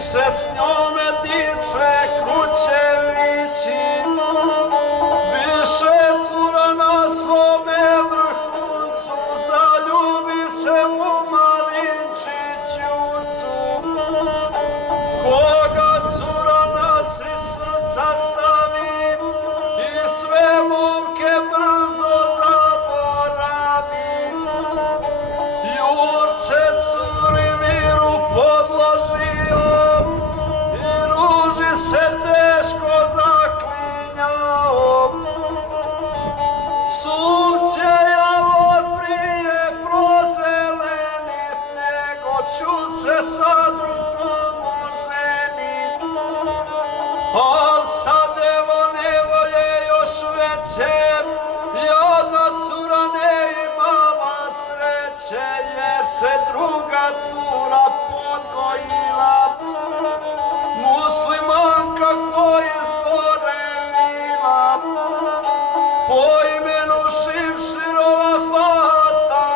se s njome tiče krućevići, više cura na svome vrhuncu, zaljubi se u Marinčićucu. Koga cura nasri srca stavi i sve momke brzo zaboravi. Jurce curi miru podložio i ruži se teško zaklinjao. Sunce javor prije prozelenit, nego ću se sa drugom oženit. Al sad evo nevolje još veće, jedna cura ne imala sreće, jer se druga cura podgojila, muslimanka koja izgorevila, po imenu Šimširova Fata,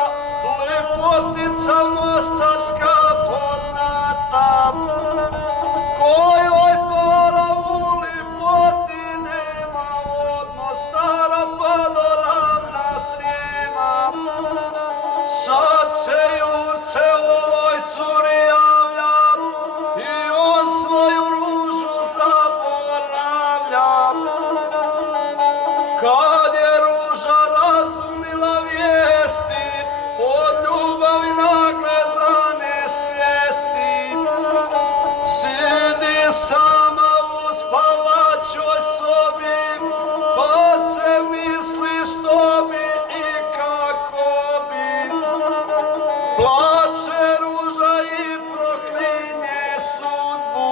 lepotica mostarska poznata, kojoj para u lipoti nema, od Mostara pa do Ravna Srijema. Sad se Jurce ovoj curi javlja i on svoju ružu zaboravlja. Kad je ruža razumila vijesti, od ljubavi nagle zanesvijesti, sidi sama u spavaćoj sobi, pa se misli što bi i kako bi. Plače ruža i proklinje sudbu,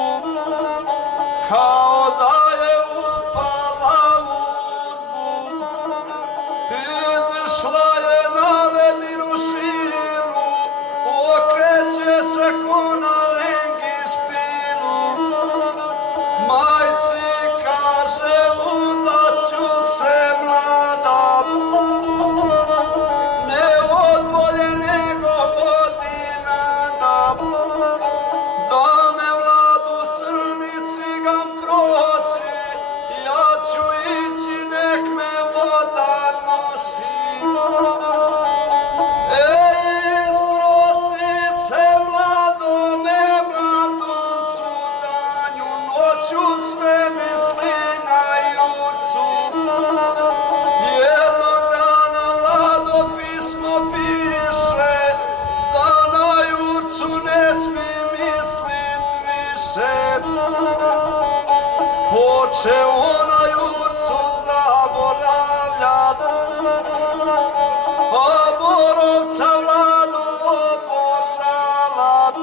kao da je upala u udbu. Izišla je na ledinu širu, okreće se ko na lengi špilu. Majci kaže udaću se mlada, ne od volje nego vodi nada. Da me mladu crni cigan prosi, ja ću ići nek me voda nosi. Ej, izprosi se mladome mladuncu, danju noću sve misli na Jurcu. Jednog dana mlado pismo piše, da na Jurcu ne smi mislit više. Hoće ona Jurcu zaboravljat, a Borovca Vladu obožavat.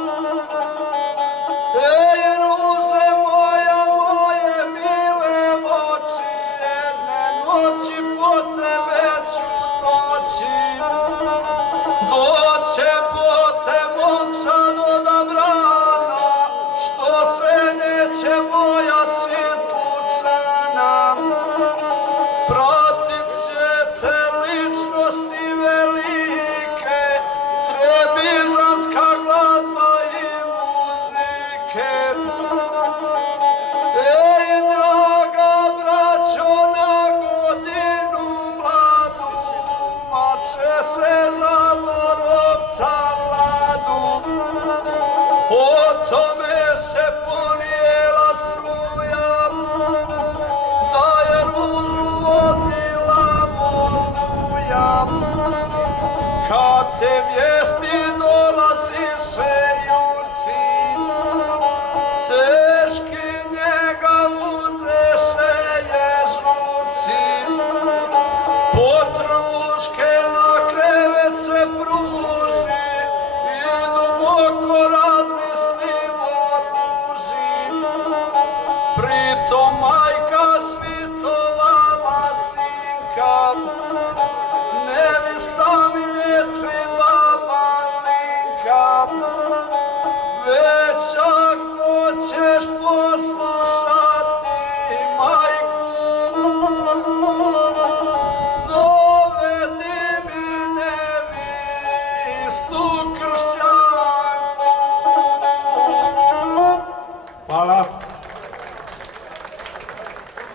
Ej, ruže moja, moje mile oči, jedne noći po tebe ću doći. Doće po te momčad odabrana, što se neće bojat Žitlučana. Pratit će te ličnosti velike, trebižanska glazba i muzike. Ej, draga braćo, na godinu mladu, umače se za Borovca Vladu. O tome se ponijela struja, da je ružu vodila Oluja. Kad te vijesti dolaziše Jurci, teški njega uzeše ježurci. Potrbuške na krevet se pruži i duboko razmislimo ruži. Pritom majka svitovala sinka, nevista mi ne treba malinka. Već ako ćeš poslušati majku, dovedi mi nevistu kršćanu.